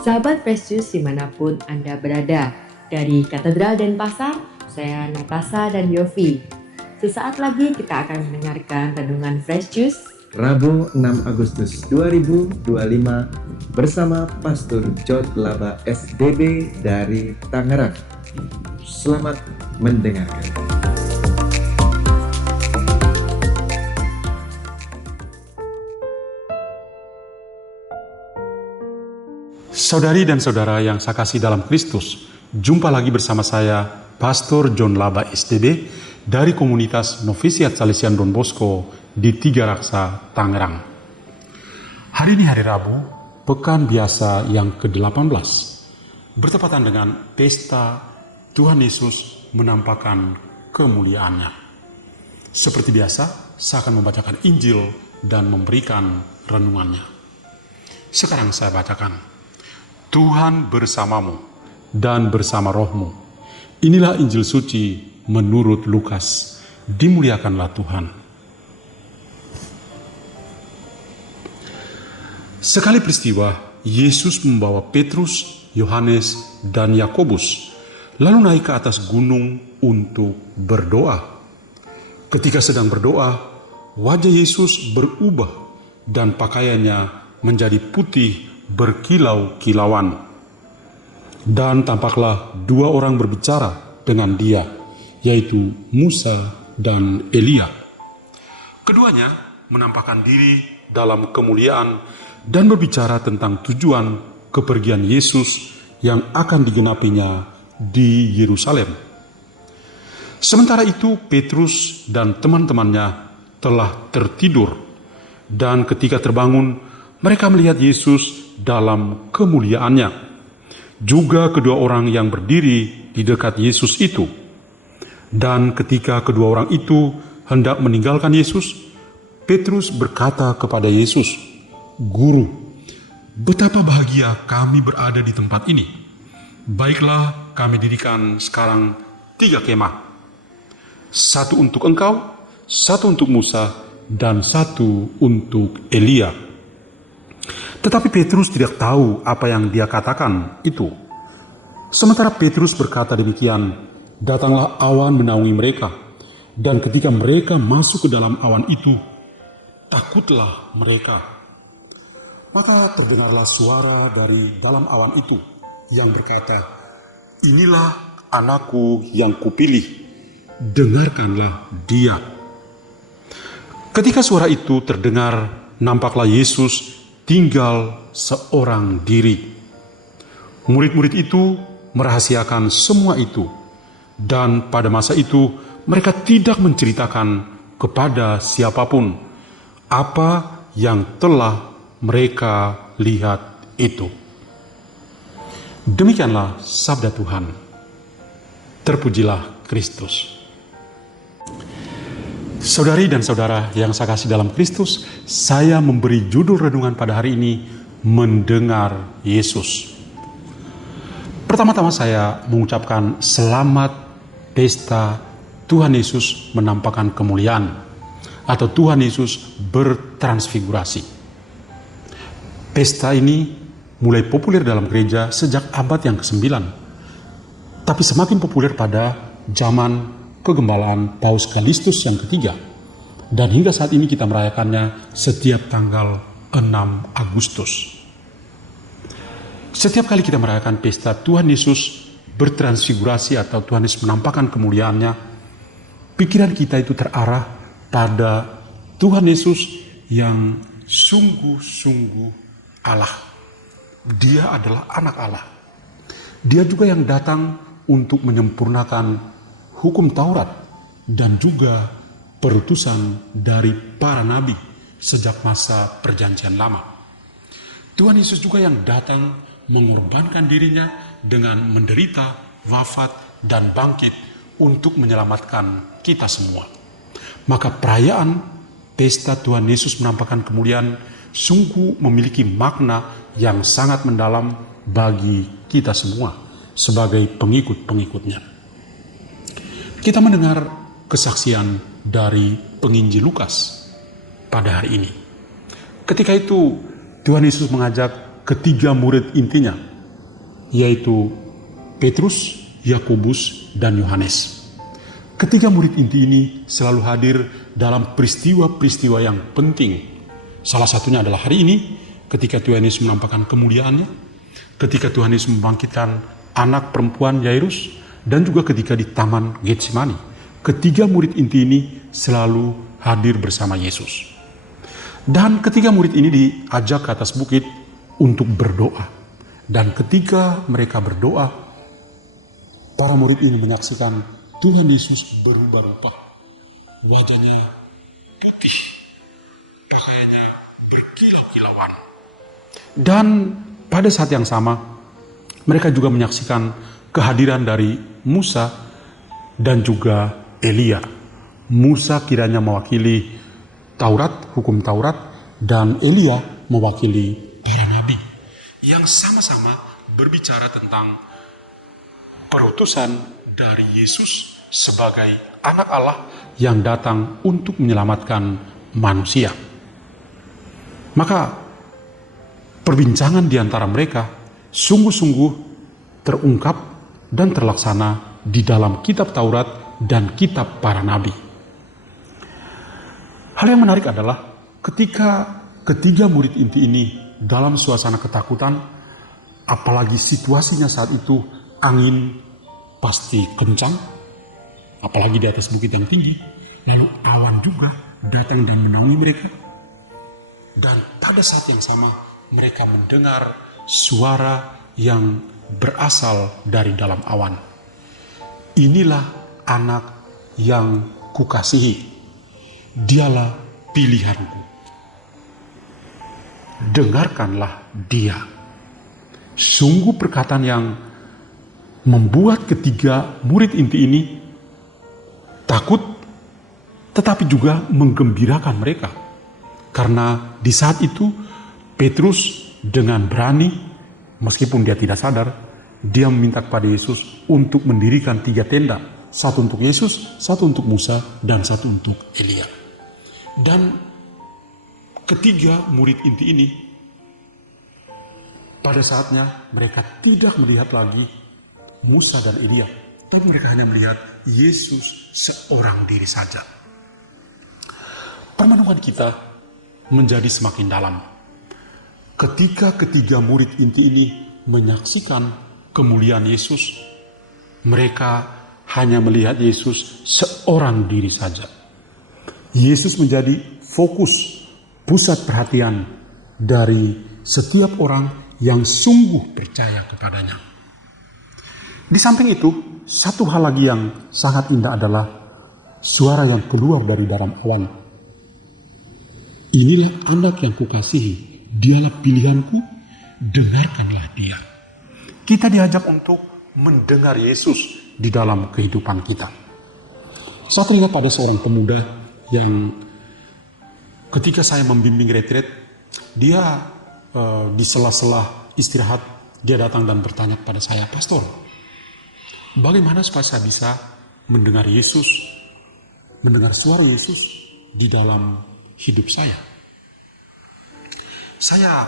Sahabat Fresh Juice dimanapun Anda berada, dari Katedral Denpasar, saya Natasha dan Yofi. Sesaat lagi kita akan mendengarkan renungan Fresh Juice Rabu 6 Agustus 2025 bersama Pastor John Laba SDB dari Tangerang. Selamat mendengarkan. Saudari dan saudara yang saya kasih dalam Kristus, jumpa lagi bersama saya, Pastor John Laba SDB dari komunitas Novisiat Salesian Don Bosco di Tiga Raksa, Tangerang. Hari ini hari Rabu, pekan biasa yang ke-18, bertepatan dengan pesta Tuhan Yesus menampakkan kemuliaannya. Seperti biasa, saya akan membacakan Injil dan memberikan renungannya. Sekarang saya bacakan. Tuhan bersamamu dan bersama rohmu. Inilah Injil suci menurut Lukas. Dimuliakanlah Tuhan. Sekali peristiwa, Yesus membawa Petrus, Yohanes, dan Yakobus, lalu naik ke atas gunung untuk berdoa. Ketika sedang berdoa, wajah Yesus berubah dan pakaiannya menjadi putih berkilau-kilauan. Dan tampaklah dua orang berbicara dengan dia, yaitu Musa dan Elia. Keduanya menampakkan diri dalam kemuliaan dan berbicara tentang tujuan kepergian Yesus yang akan digenapinya di Yerusalem. Sementara itu Petrus dan teman-temannya telah tertidur, dan ketika terbangun mereka melihat Yesus dalam kemuliaannya. Juga kedua orang yang berdiri di dekat Yesus itu. Dan ketika kedua orang itu hendak meninggalkan Yesus, Petrus berkata kepada Yesus, "Guru, betapa bahagia kami berada di tempat ini. Baiklah, kami dirikan sekarang 3 kemah. 1 untuk engkau, 1 untuk Musa, dan 1 untuk Elia." Tetapi Petrus tidak tahu apa yang dia katakan itu. Sementara Petrus berkata demikian, datanglah awan menaungi mereka. Dan ketika mereka masuk ke dalam awan itu, takutlah mereka. Maka terdengarlah suara dari dalam awan itu yang berkata, "Inilah anakku yang kupilih, dengarkanlah dia." Ketika suara itu terdengar, nampaklah Yesus tinggal seorang diri. Murid-murid itu merahasiakan semua itu, dan pada masa itu mereka tidak menceritakan kepada siapapun apa yang telah mereka lihat itu. Demikianlah sabda Tuhan. Terpujilah Kristus. Saudari dan saudara yang saya kasih dalam Kristus, saya memberi judul renungan pada hari ini, Mendengar Yesus. Pertama-tama saya mengucapkan selamat pesta Tuhan Yesus menampakkan kemuliaan, atau Tuhan Yesus bertransfigurasi. Pesta ini mulai populer dalam gereja sejak abad yang ke-9, tapi semakin populer pada zaman kegembalaan Paus Kalistus yang ketiga, dan hingga saat ini kita merayakannya setiap tanggal 6 Agustus. Setiap kali kita merayakan pesta Tuhan Yesus bertransfigurasi atau Tuhan Yesus menampakkan kemuliaannya, pikiran kita itu terarah pada Tuhan Yesus yang sungguh-sungguh Allah. Dia adalah anak Allah. Dia juga yang datang untuk menyempurnakan hukum Taurat dan juga perutusan dari para nabi sejak masa Perjanjian Lama. Tuhan Yesus juga yang datang mengorbankan dirinya dengan menderita, wafat, dan bangkit untuk menyelamatkan kita semua. Maka perayaan pesta Tuhan Yesus menampakkan kemuliaan sungguh memiliki makna yang sangat mendalam bagi kita semua sebagai pengikut-pengikutnya. Kita mendengar kesaksian dari penginjil Lukas pada hari ini. Ketika itu Tuhan Yesus mengajak ketiga murid intinya yaitu Petrus, Yakobus, dan Yohanes. Ketiga murid inti ini selalu hadir dalam peristiwa-peristiwa yang penting. Salah satunya adalah hari ini, ketika Tuhan Yesus menampakkan kemuliaannya, ketika Tuhan Yesus membangkitkan anak perempuan Yairus, dan juga ketika di Taman Getsemani. Ketiga murid inti ini selalu hadir bersama Yesus. Dan ketiga murid ini diajak ke atas bukit untuk berdoa. Dan ketika mereka berdoa, para murid ini menyaksikan Tuhan Yesus berubah rupa. Wajahnya putih, pakaiannya berkilau-kilauan. Dan pada saat yang sama, mereka juga menyaksikan kehadiran dari Musa dan juga Elia. Musa kiranya mewakili Taurat, hukum Taurat, dan Elia mewakili para nabi yang sama-sama berbicara tentang perutusan dari Yesus sebagai anak Allah yang datang untuk menyelamatkan manusia. Maka perbincangan di antara mereka sungguh-sungguh terungkap dan terlaksana di dalam kitab Taurat dan kitab para nabi. Hal yang menarik adalah ketika ketiga murid inti ini dalam suasana ketakutan, apalagi situasinya saat itu angin pasti kencang, apalagi di atas bukit yang tinggi, lalu awan juga datang dan menaungi mereka. Dan pada saat yang sama mereka mendengar suara yang berasal dari dalam awan. Inilah anak yang kukasihi, dialah pilihanku. Dengarkanlah dia. Sungguh perkataan yang membuat ketiga murid inti ini takut, tetapi juga menggembirakan mereka. Karena di saat itu Petrus dengan berani, meskipun dia tidak sadar, dia meminta kepada Yesus untuk mendirikan 3 tenda. Satu untuk Yesus, satu untuk Musa, dan satu untuk Elia. Dan ketiga murid inti ini, pada saatnya mereka tidak melihat lagi Musa dan Elia, tapi mereka hanya melihat Yesus seorang diri saja. Permenungan kita menjadi semakin dalam. Ketika ketiga murid inti ini menyaksikan kemuliaan Yesus, mereka hanya melihat Yesus seorang diri saja. Yesus menjadi fokus, pusat perhatian dari setiap orang yang sungguh percaya kepadanya. Di samping itu, satu hal lagi yang sangat indah adalah suara yang keluar dari dalam awan. Inilah anak yang kukasihi, dialah pilihanku, dengarkanlah dia. Kita diajak untuk mendengar Yesus di dalam kehidupan kita. Saya teringat pada seorang pemuda yang ketika saya membimbing retret, dia di sela-sela istirahat, dia datang dan bertanya kepada saya, "Pastor, bagaimana supaya saya bisa mendengar Yesus, mendengar suara Yesus di dalam hidup saya?" Saya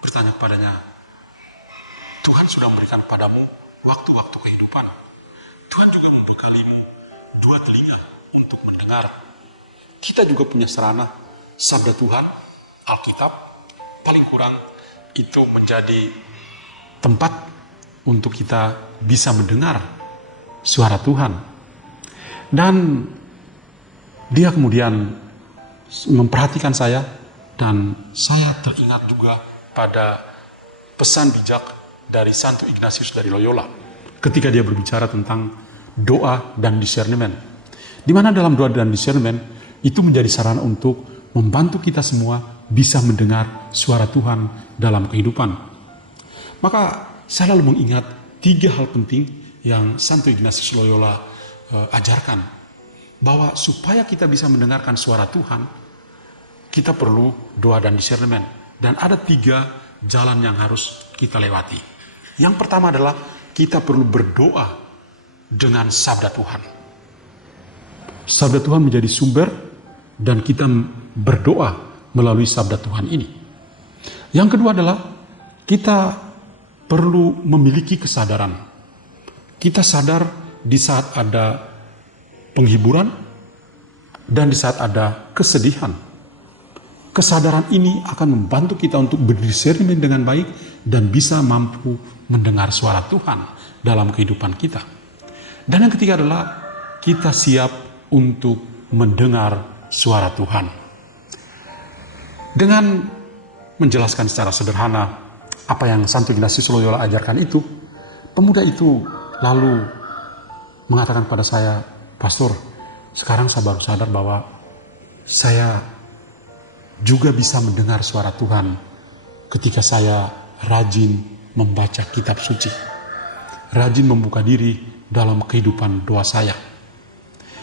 bertanya kepadanya, "Tuhan sudah memberikan padamu waktu-waktu kehidupan. Tuhan juga membekalimu 2 telinga untuk mendengar. Kita juga punya sarana, sabda Tuhan, Alkitab, paling kurang itu menjadi tempat untuk kita bisa mendengar suara Tuhan." Dan dia kemudian memperhatikan saya, dan saya teringat juga pada pesan bijak dari Santo Ignatius dari Loyola ketika dia berbicara tentang doa dan discernment, di mana dalam doa dan discernment itu menjadi sarana untuk membantu kita semua bisa mendengar suara Tuhan dalam kehidupan. Maka saya lalu mengingat 3 hal penting yang Santo Ignatius Loyola ajarkan, bahwa supaya kita bisa mendengarkan suara Tuhan, kita perlu doa dan discernment. Dan ada 3 jalan yang harus kita lewati. Yang pertama adalah kita perlu berdoa dengan sabda Tuhan. Sabda Tuhan menjadi sumber dan kita berdoa melalui sabda Tuhan ini. Yang kedua adalah kita perlu memiliki kesadaran. Kita sadar di saat ada penghiburan dan di saat ada kesedihan. Kesadaran ini akan membantu kita untuk berdisirmen dengan baik dan bisa mampu mendengar suara Tuhan dalam kehidupan kita. Dan yang ketiga adalah kita siap untuk mendengar suara Tuhan. Dengan menjelaskan secara sederhana apa yang Santo Ignatius Loyola ajarkan itu, pemuda itu lalu mengatakan pada saya, "Pastor, sekarang saya baru sadar bahwa saya juga bisa mendengar suara Tuhan ketika saya rajin membaca kitab suci, rajin membuka diri dalam kehidupan doa saya."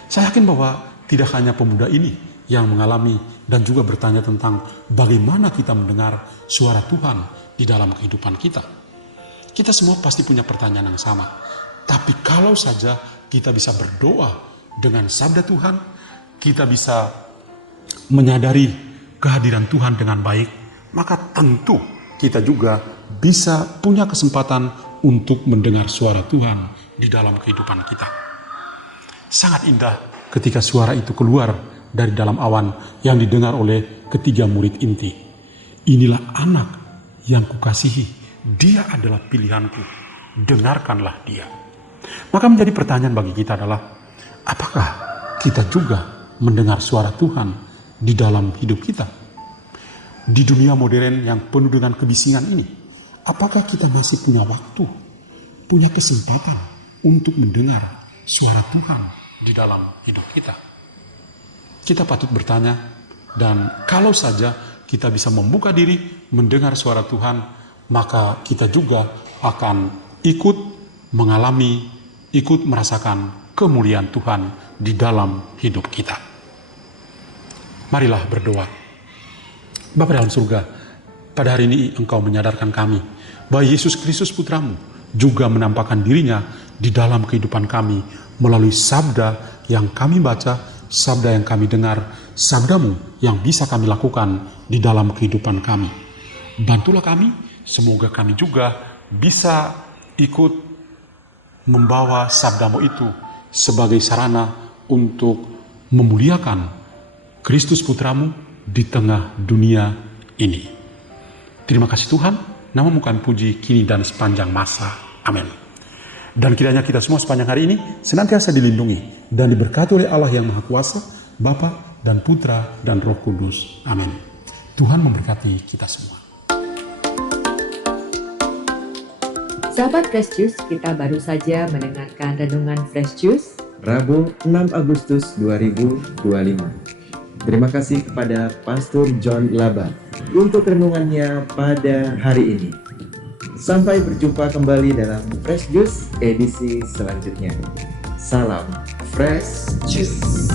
Saya yakin bahwa tidak hanya pemuda ini yang mengalami dan juga bertanya tentang bagaimana kita mendengar suara Tuhan di dalam kehidupan kita. Kita semua pasti punya pertanyaan yang sama. Tapi kalau saja kita bisa berdoa dengan sabda Tuhan, kita bisa menyadari kehadiran Tuhan dengan baik, maka tentu kita juga bisa punya kesempatan untuk mendengar suara Tuhan di dalam kehidupan kita. Sangat indah ketika suara itu keluar dari dalam awan yang didengar oleh ketiga murid inti. "Inilah anak yang kukasihi, dia adalah pilihanku, dengarkanlah dia." Maka menjadi pertanyaan bagi kita adalah, apakah kita juga mendengar suara Tuhan di dalam hidup kita? Di dunia modern yang penuh dengan kebisingan ini, apakah kita masih punya waktu, punya kesempatan untuk mendengar suara Tuhan di dalam hidup kita? Kita patut bertanya, dan kalau saja kita bisa membuka diri mendengar suara Tuhan, maka kita juga akan ikut mengalami, ikut merasakan kemuliaan Tuhan di dalam hidup kita. Marilah berdoa. Bapa dalam surga, pada hari ini Engkau menyadarkan kami bahwa Yesus Kristus Putramu juga menampakkan dirinya di dalam kehidupan kami melalui sabda yang kami baca, sabda yang kami dengar, sabdamu yang bisa kami lakukan di dalam kehidupan kami. Bantulah kami, semoga kami juga bisa ikut membawa sabdamu itu sebagai sarana untuk memuliakan Kristus Putramu di tengah dunia ini. Terima kasih Tuhan, namamu kami puji kini dan sepanjang masa. Amin. Dan kiranya kita semua sepanjang hari ini senantiasa dilindungi dan diberkati oleh Allah yang Maha Kuasa, Bapa dan Putra dan Roh Kudus. Amin. Tuhan memberkati kita semua. Sahabat Fresh Juice, kita baru saja mendengarkan renungan Fresh Juice Rabu 6 Agustus 2025. Terima kasih kepada Pastor John Laba untuk renungannya pada hari ini. Sampai berjumpa kembali dalam Fresh Juice edisi selanjutnya. Salam Fresh Juice.